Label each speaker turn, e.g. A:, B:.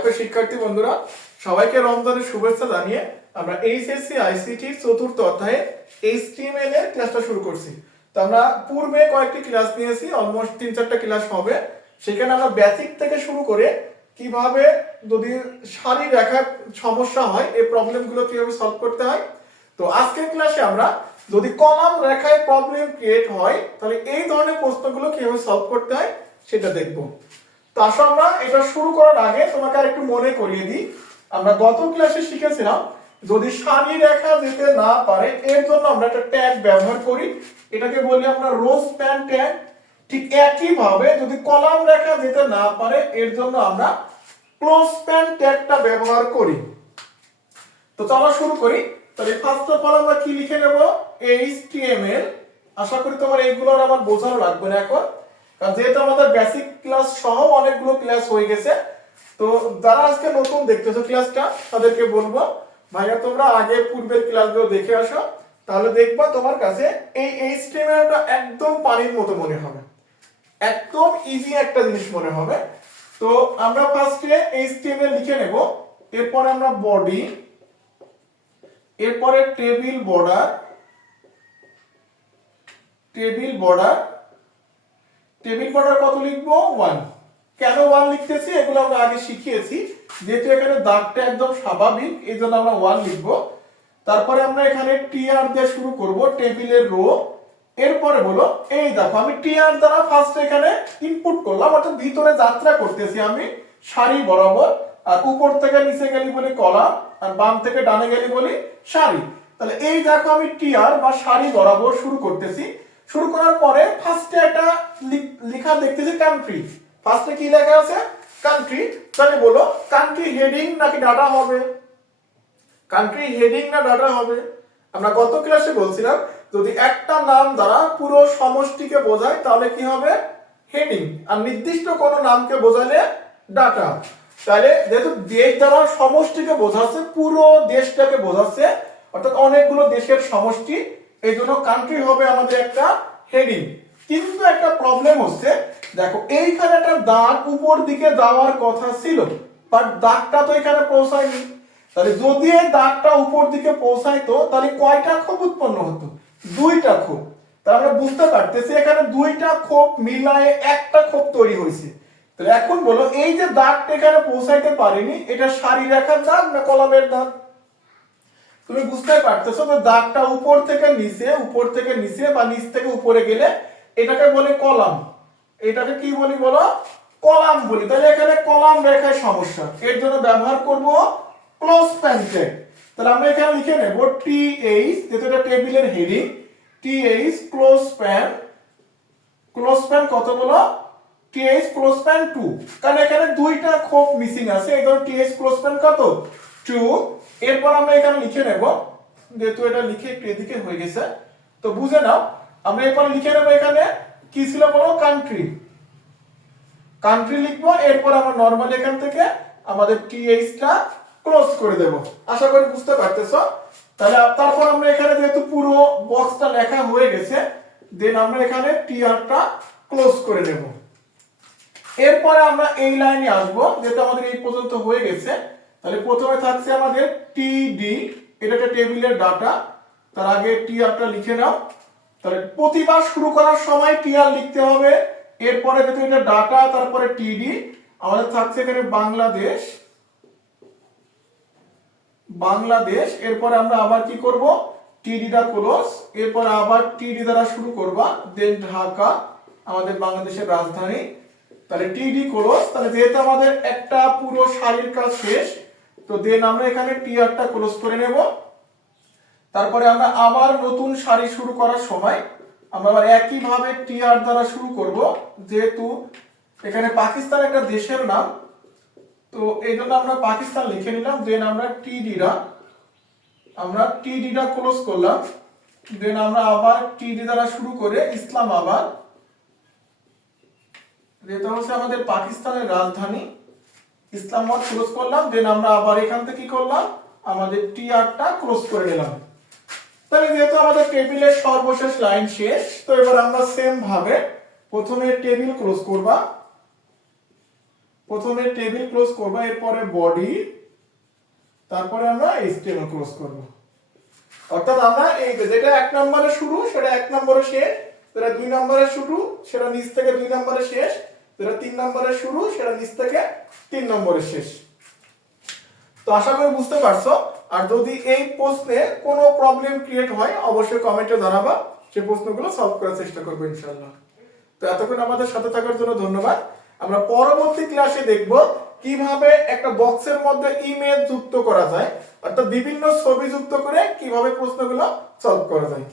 A: প্রিয় শিক্ষার্থী বন্ধুরা, সবাইকে রমজানের শুভেচ্ছা জানিয়ে আমরা এইচএসসি, আইসিটি চতুর্থ অধ্যায়ে এইচটিএমএল এর ক্লাসটা শুরু করছি। তো আমরা পূর্বে কয়েকটি ক্লাস নিয়েছি অলমোস্ট তিন চারটা ক্লাস হবে। সেখানে আমরা বেসিক থেকে শুরু করে কীভাবে যদি সারি রেখার সমস্যা হয়, এই প্রবলেমগুলো কীভাবে সলভ করতে হয়। তো আজকের ক্লাসে আমরা যদি কলাম রেখায় প্রবলেম ক্রিয়েট হয়, তাহলে এই ধরনের প্রশ্নগুলো কীভাবে সলভ করতে হয়, সেটা দেখব। তো আসো আমরা, এটা শুরু করার আগে তোমাকে আর একটু মনে করিয়ে দিই। আমরা গত ক্লাসে শিখেছিলাম, যদি সারি রেখা যেতে না পারে, এর জন্য আমরা একটা ট্যাগ ব্যবহার করি। এটাকে বলি আমরা রো স্প্যান ট্যাগ ঠিক একই ভাবে যদি কলাম রেখা যেতে না পারে, এর জন্য আমরা ক্লোজ স্প্যান ট্যাগটা ব্যবহার করি। তো চলো শুরু করি। তাহলে ফার্স্ট অফ অল আমরা কি লিখে নেব? এইচটিএমএল আশা করি তোমার এইগুলো আর আমার বোঝানো লাগবে না এখন। যেহেতু আমাদের বেসিক ক্লাস সহ অনেকগুলো ক্লাস হয়ে গেছে, তো যারা আজকে নতুন দেখতেছো ক্লাসটা তাদেরকে বলব, ভাইয়া, তোমরা আগে পূর্বের ক্লাসগুলো দেখে আসো, তাহলে দেখবা তোমার কাছে এই এইচটিএমএলটা একদম পানির মতো মনে হবে। একদম ইজি একটা জিনিস মনে হবে। তো আমরা ফার্স্টে এইচটিএমএল লিখে নেব, এরপর আমরা বডি এরপরে table border table border table border কত লিখব? ওয়ান কেন ওয়ান লিখতেছি? এগুলো আমরা আগে শিখিয়েছি। যেহেতু এখানে দাগটা একদম স্বাভাবিক এই জন্য আমরা ওয়ান লিখব। তারপরে আমরা এখানে টিআর দিয়ে শুরু করব, টেবিলের রো এরপরে বলো এই দেখো, আমি টিআর দ্বারা ফার্স্ট এখানে ইনপুট করলাম, অর্থাৎ ভিতরে যাত্রা করতেছি আমি, সারি বরাবর। আর উপর থেকে নিচে গেলি বলি কলাম, আর বাম থেকে ডানে গেলি বলি সারি। তাহলে এই দেখো, আমি টিআর বা সারি বরাবর শুরু করতেছি। শুরু করার পরে ফার্স্টে একটা লেখা দেখতেছি কান্ট্রি ফার্স্টে কি লেখা আছে? কান্ট্রি তাহলে বলো কান্ট্রি হেডিং নাকি ডাটা হবে? কান্ট্রি হেডিং না ডাটা হবে? আমরা গত ক্লাসে বলছিলাম, যদি একটা নাম দ্বারা পুরো সমষ্টিকে বোঝায়, তাহলে কি হবে? হেডিং আর নির্দিষ্ট কোনো নামকে বোঝালে ডাটা তাহলে যেহেতু দেশ দ্বারা সমষ্টিকে বোঝাচ্ছে, পুরো দেশটাকে বোঝাচ্ছে, অর্থাৎ অনেকগুলো দেশের সমষ্টি, এই জন্য কান্ট্রি হবে আমাদের একটা হেডিং কিন্তু একটা প্রবলেম হচ্ছে, দেখো, এইখানে একটা দাগ উপর দিকে যাওয়ার কথা ছিল বাট দাগটা তো এখানে পৌঁছায়নি। তাহলে যদি এই দাগটা উপর দিকে পৌঁছাইতো তাহলে কয়টা ক্ষোভ উৎপন্ন হতো? দুইটা ক্ষোভ। তাহলে আমরা বুঝতে পারতেছি এখানে দুইটা ক্ষোভ মিলায়ে একটা ক্ষোভ তৈরি হয়েছে। তাহলে এখন বলো, এই যে দাগটা এখানে পৌঁছাইতে পারেনি, এটা সারি রেখার দাগ না কলমের দাগ? তুমি বুঝতে পারতেছো যে দাগটা উপর থেকে নিচে, উপর থেকে নিচে বা নিচ থেকে উপরে গেলে এটাকে বলে কলাম। এটাকে কি বলি বলো? কলাম বলি। তাহলে এখানে কলাম রেখায় সমস্যা। এর জন্য ব্যবহার করব ক্লোজ প্যান্টে তাহলে আমরা এখানে লিখে নেব টি এইচ যেহেতু এটা টেবিলের heading T H colspan colspan কত বলো? T H colspan two. কারণ এখানে দুইটা খোপ মিসিং আছে। এই জন্য টিএইচ ক্লোজ প্যান কত? টু। এরপর আমরা এখানে লিখে নেব, যেহেতু এটা লিখে একটু এদিকে হয়ে গেছে। তো বুঝে নাও, আমরা এরপর লিখে নেব এখানে, কি ছিল বলো? কান্ট্রি কান্ট্রি লিখব, এরপর আমরা নর্মাল এখান থেকে আমাদের টিএইচটা ক্লোজ করে দেব। আশা করি বুঝতে পারতেছো? তাহলে তারপর আমরা এখানে যেহেতু পুরো বক্সটা লেখা হয়ে গেছে দেন আমরা এখানে টিআরটা ক্লোজ করে নেব এরপরে আমরা এই লাইনে আসব, যেহেতু আমাদের এই পর্যন্ত হয়ে গেছে। তাহলে প্রথমে থাকছে আমাদের টিডি এটা একটা টেবিলের ডাটা। তার আগে টিআরটা লিখে নাও। তাহলে প্রতিবার শুরু করার সময় টিআর লিখতে হবে। এরপরে যেহেতু এটা ডাটা, তারপরে টিডি আমাদের থাকছে এখানে বাংলাদেশ। বাংলাদেশ, এরপরে আমরা আবার কি করব? টিডিটা ক্লোজ এরপর আবার টিডি দ্বারা শুরু করবা। দেন ঢাকা, আমাদের বাংলাদেশের রাজধানী। তাহলে টিডি ক্লোজ তাহলে যেহেতু আমাদের একটা পুরো সারির কাজ শেষ তো দেন আমরা এখানে টিআরটা ক্লোজ করে নেব। তারপরে আমরা আবার নতুন সারি শুরু করার সময় আমরা আবার একই ভাবে টিআর দ্বারা শুরু করব, যেহেতু এখানে পাকিস্তান একটা দেশের নাম, তো এই জন্য আমরা পাকিস্তান লিখে নিলাম দেন আমরা টিডিটা আমরা টি টিডিটা ক্লোজ করলাম দেন আমরা আবার টিডি দ্বারা শুরু করে ইসলামাবাদ, যেটা হচ্ছে আমাদের পাকিস্তানের রাজধানী। ইসলামাবাদ ক্লোজ করলাম দেন আমরা আবার এখান থেকে কি করলাম? আমাদের টিআরটা ক্লোজ করে নিলাম। তাহলে যেহেতু আমাদের টেবিলের সর্বশেষ লাইন শেষ, তো এবার আমরা সেম ভাবে প্রথমে টেবিল ক্লোজ করবা। প্রথমে টেবিল ক্লোজ করব, এরপরে বডি তারপরে আমরা এইচটিএমএল ক্লোজ করব। অর্থাৎ আমরা এই যেটা এক নম্বরে শুরু, সেটা এক নম্বরে শেষ, যেটা দুই নম্বরে শুরু, সেটা নিচ থেকে দুই নম্বরে শেষ যেটা তিন নম্বরে শুরু, সেটা নিচ থেকে তিন শেষ। তো আশা বুঝতে পারছ। আর যদি এই প্রশ্নে কোনো প্রবলেম ক্রিয়েট হয়, অবশ্যই কমেন্টে জানাবা। সেই প্রশ্নগুলো সলভ করার চেষ্টা করব ইনশাল্লাহ তো এতক্ষণ আমাদের সাথে থাকার জন্য ধন্যবাদ। আমরা পরবর্তী ক্লাসে দেখব কীভাবে একটা বক্সের মধ্যে ইমেজ যুক্ত করা যায়, অর্থাৎ বিভিন্ন ছবি যুক্ত করে কীভাবে প্রশ্নগুলো সলভ করা যায়।